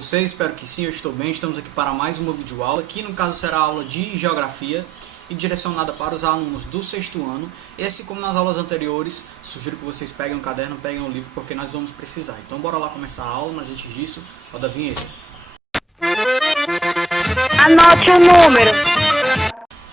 vocês? Espero que sim, eu estou bem. Estamos aqui para mais uma videoaula, que no caso será a aula de Geografia e direcionada para os alunos do sexto ano. Esse, como nas aulas anteriores, sugiro que vocês peguem um caderno, peguem um livro, porque nós vamos precisar. Então bora lá começar a aula, mas antes disso, roda a vinheta. Anote o número.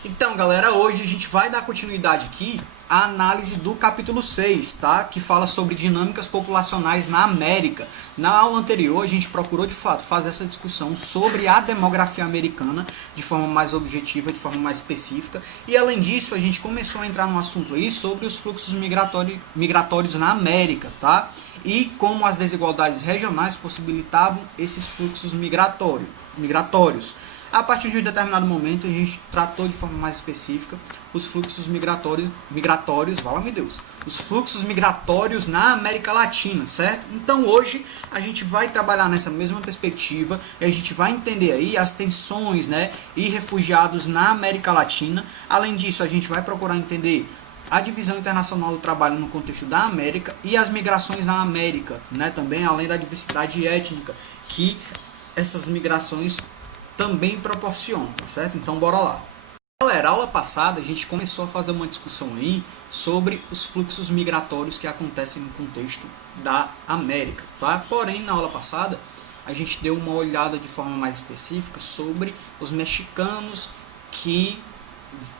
Então, galera, hoje a gente vai dar continuidade aqui à análise do capítulo 6, tá? Que fala sobre dinâmicas populacionais na América. Na aula anterior, a gente procurou, de fato, fazer essa discussão sobre a demografia americana de forma mais objetiva, de forma mais específica. E, além disso, a gente começou a entrar num assunto aí sobre os fluxos migratórios na América, tá? E como as desigualdades regionais possibilitavam esses fluxos migratórios. A partir de um determinado momento, a gente tratou de forma mais específica os fluxos migratórios, os fluxos migratórios na América Latina, certo? Então hoje a gente vai trabalhar nessa mesma perspectiva e a gente vai entender aí as tensões, né, e refugiados na América Latina. Além disso, a gente vai procurar entender a divisão internacional do trabalho no contexto da América e as migrações na América, né, também além da diversidade étnica que essas migrações também proporciona, tá certo? Então bora lá. Galera, aula passada a gente começou a fazer uma discussão aí sobre os fluxos migratórios que acontecem no contexto da América, tá? Porém, na aula passada a gente deu uma olhada de forma mais específica sobre os mexicanos que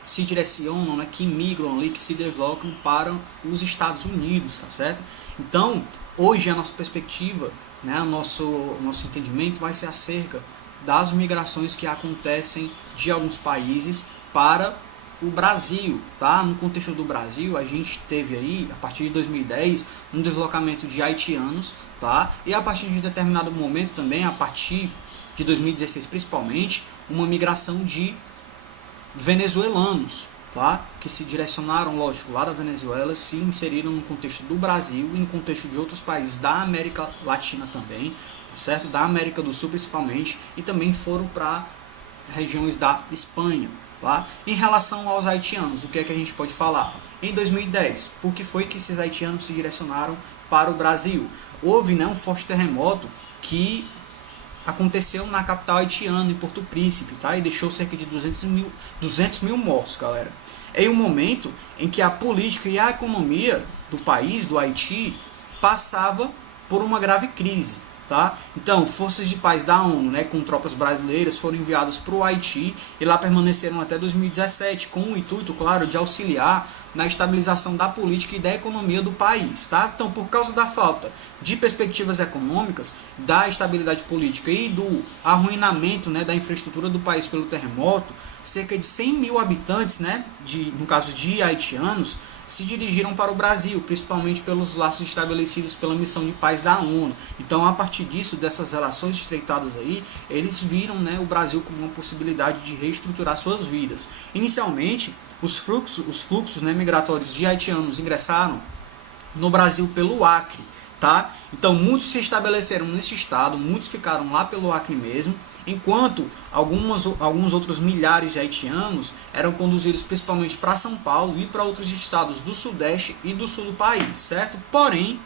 se direcionam, né, que migram ali, que se deslocam para os Estados Unidos, tá certo? Então, hoje a nossa perspectiva, né, o nosso entendimento vai ser acerca das migrações que acontecem de alguns países para o Brasil, tá? No contexto do Brasil, a gente teve aí, a partir de 2010, um deslocamento de haitianos, tá? E a partir de determinado momento também, a partir de 2016 principalmente, uma migração de venezuelanos, tá? Que se direcionaram, lógico, lá da Venezuela, se inseriram no contexto do Brasil e no contexto de outros países da América Latina também, certo? Da América do Sul principalmente, e também foram para regiões da Espanha, tá? Em relação aos haitianos, o que é que a gente pode falar? Em 2010, por que foi que esses haitianos se direcionaram para o Brasil? Houve, né, um forte terremoto que aconteceu na capital haitiana, em Porto Príncipe, tá? E deixou cerca de 200 mil mortos, galera. Em um momento em que a política e a economia do país, do Haiti, passava por uma grave crise. Tá? Então, forças de paz da ONU, né, com tropas brasileiras, foram enviadas para o Haiti e lá permaneceram até 2017, com o intuito, claro, de auxiliar na estabilização da política e da economia do país. Tá? Então, por causa da falta de perspectivas econômicas, da estabilidade política e do arruinamento, né, da infraestrutura do país pelo terremoto, cerca de 100 mil habitantes, né, no caso de haitianos, se dirigiram para o Brasil, principalmente pelos laços estabelecidos pela missão de paz da ONU. Então, a partir disso, dessas relações estreitadas aí, eles viram, né, o Brasil como uma possibilidade de reestruturar suas vidas. Inicialmente, os fluxos, né, migratórios de haitianos ingressaram no Brasil pelo Acre, tá? Então, muitos se estabeleceram nesse estado, muitos ficaram lá pelo Acre mesmo, enquanto alguns outros milhares de haitianos eram conduzidos principalmente para São Paulo e para outros estados do Sudeste e do Sul do país, certo? Porém,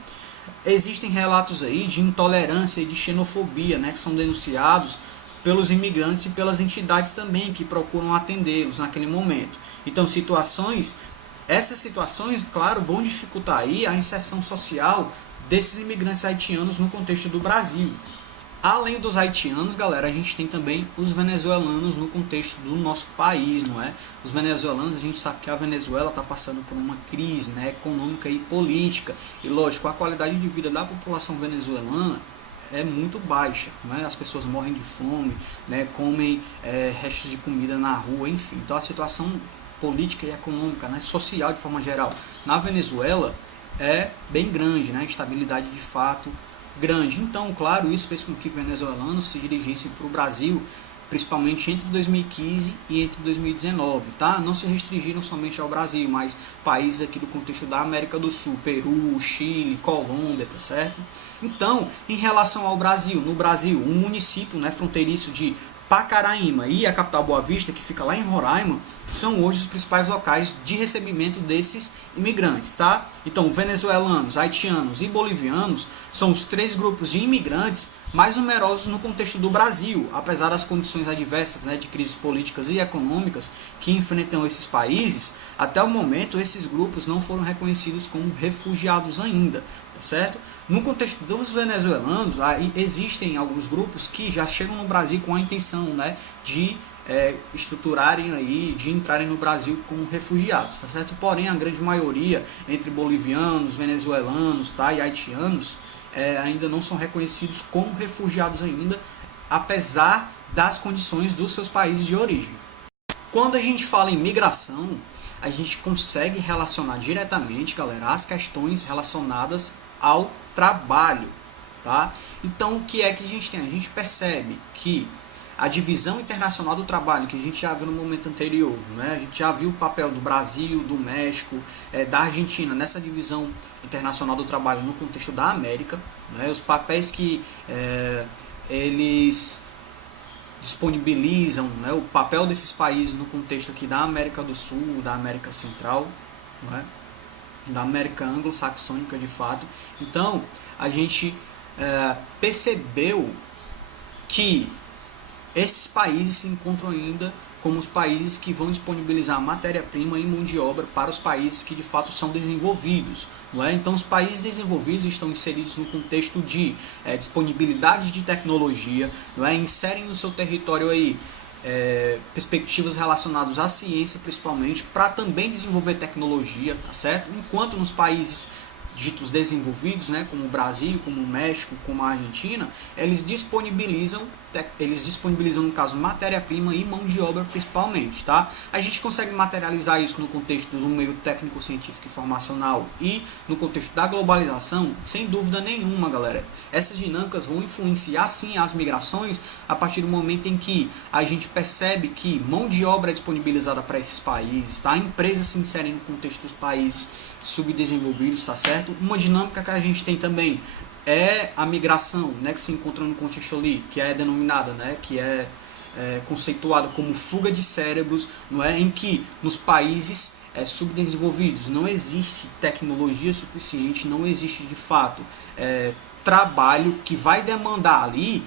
existem relatos aí de intolerância e de xenofobia, né, que são denunciados pelos imigrantes e pelas entidades também que procuram atendê-los naquele momento. Então, essas situações, claro, vão dificultar aí a inserção social desses imigrantes haitianos no contexto do Brasil. Além dos haitianos, galera, a gente tem também os venezuelanos no contexto do nosso país, não é? Os venezuelanos, a gente sabe que a Venezuela está passando por uma crise, né, econômica e política. E, lógico, a qualidade de vida da população venezuelana é muito baixa, né? As pessoas morrem de fome, né, comem restos de comida na rua, enfim. Então, a situação política e econômica, né, social de forma geral, na Venezuela é bem grande, né? Estabilidade de fato grande. Então, claro, isso fez com que venezuelanos se dirigissem para o Brasil, principalmente entre 2015 e entre 2019, tá? Não se restringiram somente ao Brasil, mas países aqui do contexto da América do Sul, Peru, Chile, Colômbia, tá certo? Então, em relação ao Brasil, no Brasil, um município, né, fronteiriço de Pacaraíma e a capital Boa Vista, que fica lá em Roraima, são hoje os principais locais de recebimento desses imigrantes, tá? Então, venezuelanos, haitianos e bolivianos são os três grupos de imigrantes mais numerosos no contexto do Brasil, apesar das condições adversas, né, de crises políticas e econômicas que enfrentam esses países. Até o momento, esses grupos não foram reconhecidos como refugiados ainda, tá certo? No contexto dos venezuelanos, aí existem alguns grupos que já chegam no Brasil com a intenção, né, de estruturarem aí, de entrarem no Brasil como refugiados, tá certo? Porém, a grande maioria, entre bolivianos, venezuelanos, tá, e haitianos, ainda não são reconhecidos como refugiados ainda, apesar das condições dos seus países de origem. Quando a gente fala em migração, a gente consegue relacionar diretamente, galera, as questões relacionadas ao trabalho, tá? Então, o que é que a gente tem? A gente percebe que a divisão internacional do trabalho, que a gente já viu no momento anterior, né? A gente já viu o papel do Brasil, do México, da Argentina nessa divisão internacional do trabalho no contexto da América, né? Os papéis que eles disponibilizam, né? O papel desses países no contexto aqui da América do Sul, da América Central, né? Da América anglo-saxônica de fato. Então, a gente percebeu que esses países se encontram ainda como os países que vão disponibilizar matéria-prima e mão de obra para os países que de fato são desenvolvidos. Não é? Então, os países desenvolvidos estão inseridos no contexto de disponibilidade de tecnologia, não é? Inserem no seu território aí perspectivas relacionadas à ciência, principalmente, para também desenvolver tecnologia, tá certo? Enquanto nos países ditos desenvolvidos, né, como o Brasil, como o México, como a Argentina, eles disponibilizam no caso matéria-prima e mão de obra principalmente, tá? A gente consegue materializar isso no contexto do meio técnico, científico e informacional e no contexto da globalização, sem dúvida nenhuma, galera. Essas dinâmicas vão influenciar sim as migrações a partir do momento em que a gente percebe que mão de obra é disponibilizada para esses países, tá? Empresas se inserem no contexto dos países subdesenvolvidos, tá certo? Uma dinâmica que a gente tem também é a migração, né, que se encontra no contexto ali, que é denominada, né, que é conceituada como fuga de cérebros, não é, em que nos países subdesenvolvidos não existe tecnologia suficiente, não existe de fato trabalho que vai demandar ali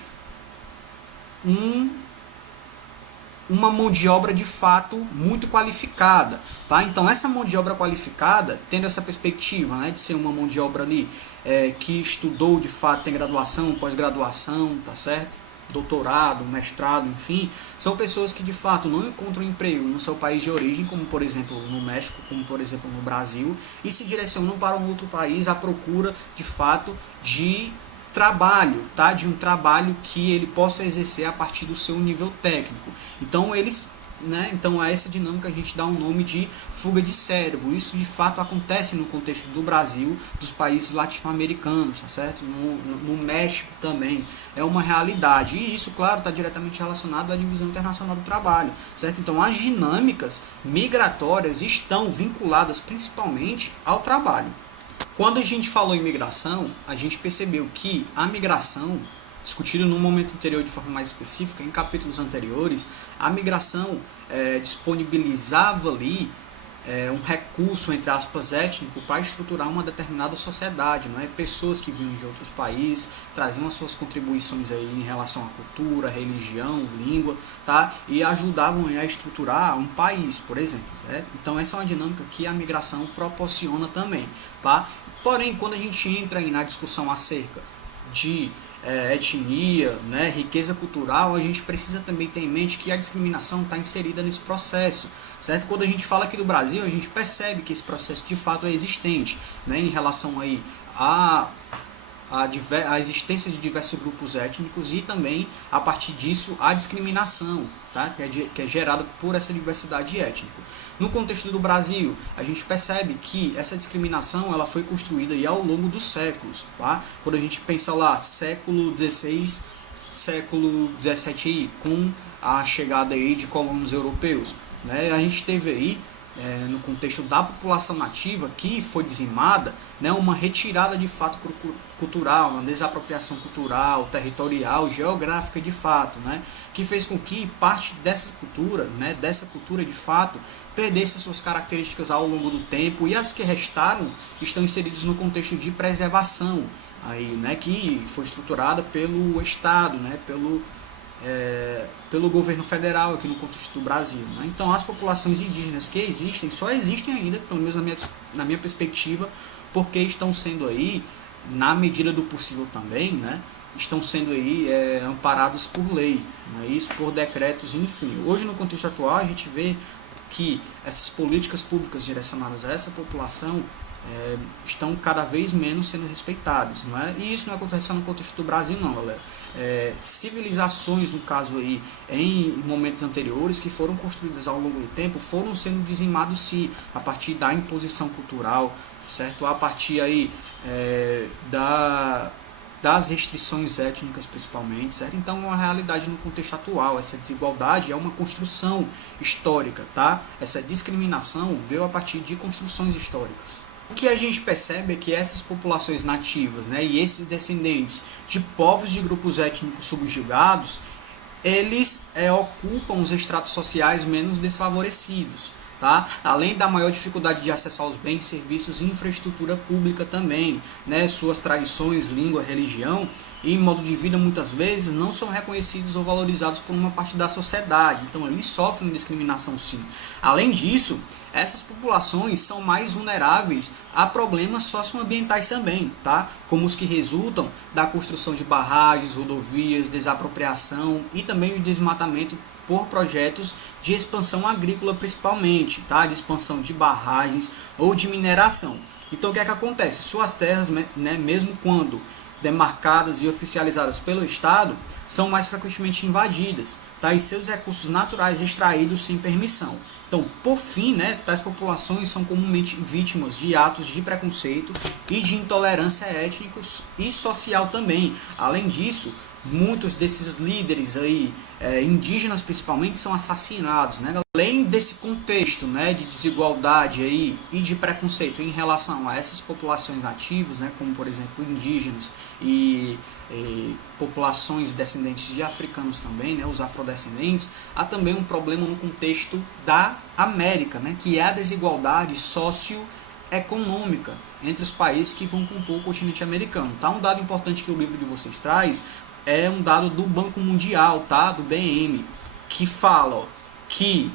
uma mão de obra de fato muito qualificada, tá? Então essa mão de obra qualificada, tendo essa perspectiva, né, de ser uma mão de obra ali que estudou de fato, tem graduação, pós-graduação, tá certo? Doutorado, mestrado, enfim, são pessoas que de fato não encontram emprego no seu país de origem, como por exemplo no México, como por exemplo no Brasil, e se direcionam para um outro país à procura de fato de trabalho, tá? De um trabalho que ele possa exercer a partir do seu nível técnico. Então eles, né? Então a essa dinâmica a gente dá um nome de fuga de cérebro. Isso de fato acontece no contexto do Brasil, dos países latino-americanos, tá certo? No México também é uma realidade. E isso, claro, está diretamente relacionado à divisão internacional do trabalho, certo? Então as dinâmicas migratórias estão vinculadas principalmente ao trabalho. Quando a gente falou em migração, a gente percebeu que a migração, discutido no momento anterior de forma mais específica, em capítulos anteriores, a migração disponibilizava ali um recurso, entre aspas, étnico para estruturar uma determinada sociedade, não é? Pessoas que vinham de outros países traziam as suas contribuições aí em relação à cultura, religião, língua, tá? E ajudavam a estruturar um país, por exemplo. Então essa é uma dinâmica que a migração proporciona também, tá? Porém, quando a gente entra aí na discussão acerca de etnia, né, riqueza cultural, a gente precisa também ter em mente que a discriminação está inserida nesse processo, certo? Quando a gente fala aqui do Brasil, a gente percebe que esse processo de fato é existente, né, em relação aí a existência de diversos grupos étnicos e também, a partir disso, a discriminação, tá? que é gerada por essa diversidade étnica. No contexto do Brasil, a gente percebe que essa discriminação ela foi construída aí ao longo dos séculos. Tá? Quando a gente pensa lá, século XVI, século XVII, com a chegada aí de colonos europeus, né? A gente teve aí, no contexto da população nativa, que foi dizimada, né, uma retirada de fato cultural, uma desapropriação cultural, territorial, geográfica de fato, né, que fez com que parte dessa cultura, né, de fato, perdesse suas características ao longo do tempo, e as que restaram estão inseridas no contexto de preservação. aí, né, que foi estruturada pelo Estado, né, pelo governo federal aqui no contexto do Brasil, né? Então as populações indígenas que existem, só existem ainda, pelo menos na minha perspectiva, porque estão sendo aí, na medida do possível também, né, estão sendo aí amparados por lei, né, isso por decretos, enfim. Hoje no contexto atual a gente vê que essas políticas públicas direcionadas a essa população estão cada vez menos sendo respeitadas, não é? E isso não acontece só no contexto do Brasil, não, galera. Civilizações, no caso aí, em momentos anteriores, que foram construídas ao longo do tempo, foram sendo dizimados, sim, a partir da imposição cultural, certo? A partir aí das restrições étnicas, principalmente, certo? Então, a realidade no contexto atual, essa desigualdade é uma construção histórica, tá? Essa discriminação veio a partir de construções históricas. O que a gente percebe é que essas populações nativas, né, e esses descendentes de povos de grupos étnicos subjugados, eles ocupam os estratos sociais menos desfavorecidos, tá? Além da maior dificuldade de acesso aos bens, serviços e infraestrutura pública também, né? Suas tradições, língua, religião e modo de vida muitas vezes não são reconhecidos ou valorizados por uma parte da sociedade, então eles sofrem discriminação, sim. Além disso, essas populações são mais vulneráveis a problemas socioambientais também, tá? Como os que resultam da construção de barragens, rodovias, desapropriação e também o desmatamento por projetos de expansão agrícola principalmente, tá? De expansão de barragens ou de mineração. Então o que é que acontece? Suas terras, né, mesmo quando demarcadas e oficializadas pelo Estado, são mais frequentemente invadidas, tá? E seus recursos naturais extraídos sem permissão. Então, por fim, né, tais populações são comumente vítimas de atos de preconceito e de intolerância étnicos e social também. Além disso, muitos desses líderes aí, indígenas principalmente, são assassinados, né? Além desse contexto, né, de desigualdade aí e de preconceito em relação a essas populações nativas, né, como por exemplo indígenas e populações descendentes de africanos também, né, os afrodescendentes, há também um problema no contexto da América, né, que é a desigualdade socioeconômica entre os países que vão compor o continente americano. Tá? Um dado importante que o livro de vocês traz é um dado do Banco Mundial, tá? Do BM, que fala que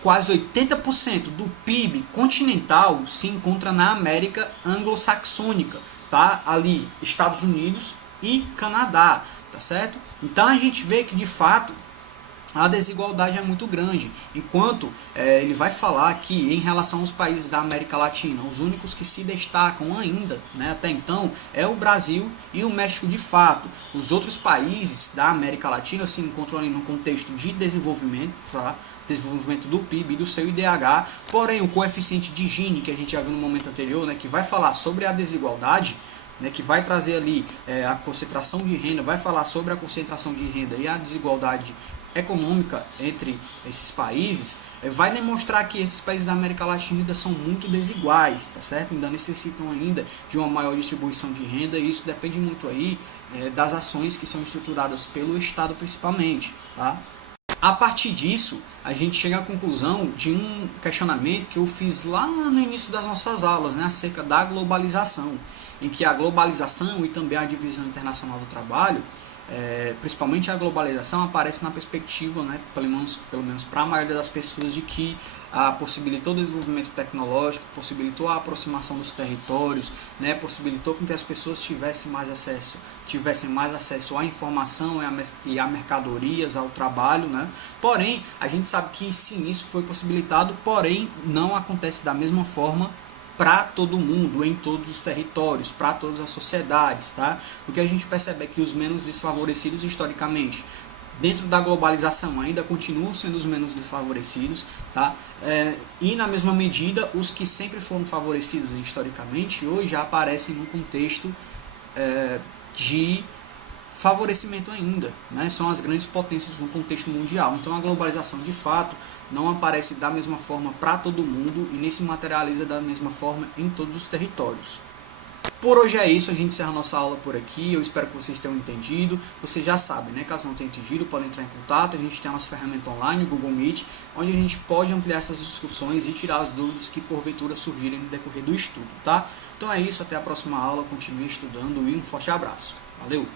quase 80% do PIB continental se encontra na América anglo-saxônica, tá? Ali, Estados Unidos e Canadá, tá certo? Então a gente vê que de fato a desigualdade é muito grande, enquanto ele vai falar que em relação aos países da América Latina, os únicos que se destacam ainda, né, até então, é o Brasil e o México de fato. Os outros países da América Latina se encontram ali no contexto de desenvolvimento, tá? Desenvolvimento do PIB e do seu IDH, porém o coeficiente de Gini, que a gente já viu no momento anterior, né, que vai falar sobre a desigualdade, né, que vai trazer ali a concentração de renda, vai falar sobre a concentração de renda e a desigualdade econômica entre esses países, vai demonstrar que esses países da América Latina ainda são muito desiguais, tá certo? Ainda necessitam ainda de uma maior distribuição de renda, e isso depende muito aí das ações que são estruturadas pelo Estado principalmente, tá? A partir disso, a gente chega à conclusão de um questionamento que eu fiz lá no início das nossas aulas, né, acerca da globalização, em que a globalização e também a divisão internacional do trabalho, principalmente a globalização, aparece na perspectiva, né, pelo menos para a maioria das pessoas, de que possibilitou o desenvolvimento tecnológico, possibilitou a aproximação dos territórios, né, possibilitou com que as pessoas tivessem mais acesso à informação e a mercadorias, ao trabalho, né? Porém, a gente sabe que sim, isso foi possibilitado, porém não acontece da mesma forma para todo mundo, em todos os territórios, para todas as sociedades, tá? O que a gente percebe é que os menos desfavorecidos historicamente, dentro da globalização, ainda continuam sendo os menos desfavorecidos, tá? E na mesma medida, os que sempre foram favorecidos historicamente, hoje já aparecem num contexto de favorecimento ainda, né? São as grandes potências no contexto mundial. Então a globalização de fato não aparece da mesma forma para todo mundo e nem se materializa da mesma forma em todos os territórios. Por hoje é isso, a gente encerra a nossa aula por aqui, eu espero que vocês tenham entendido. Vocês já sabem, né? Caso não tenham entendido, podem entrar em contato, a gente tem a nossa ferramenta online, o Google Meet, onde a gente pode ampliar essas discussões e tirar as dúvidas que porventura surgirem no decorrer do estudo, tá? Então é isso, até a próxima aula, continue estudando e um forte abraço. Valeu!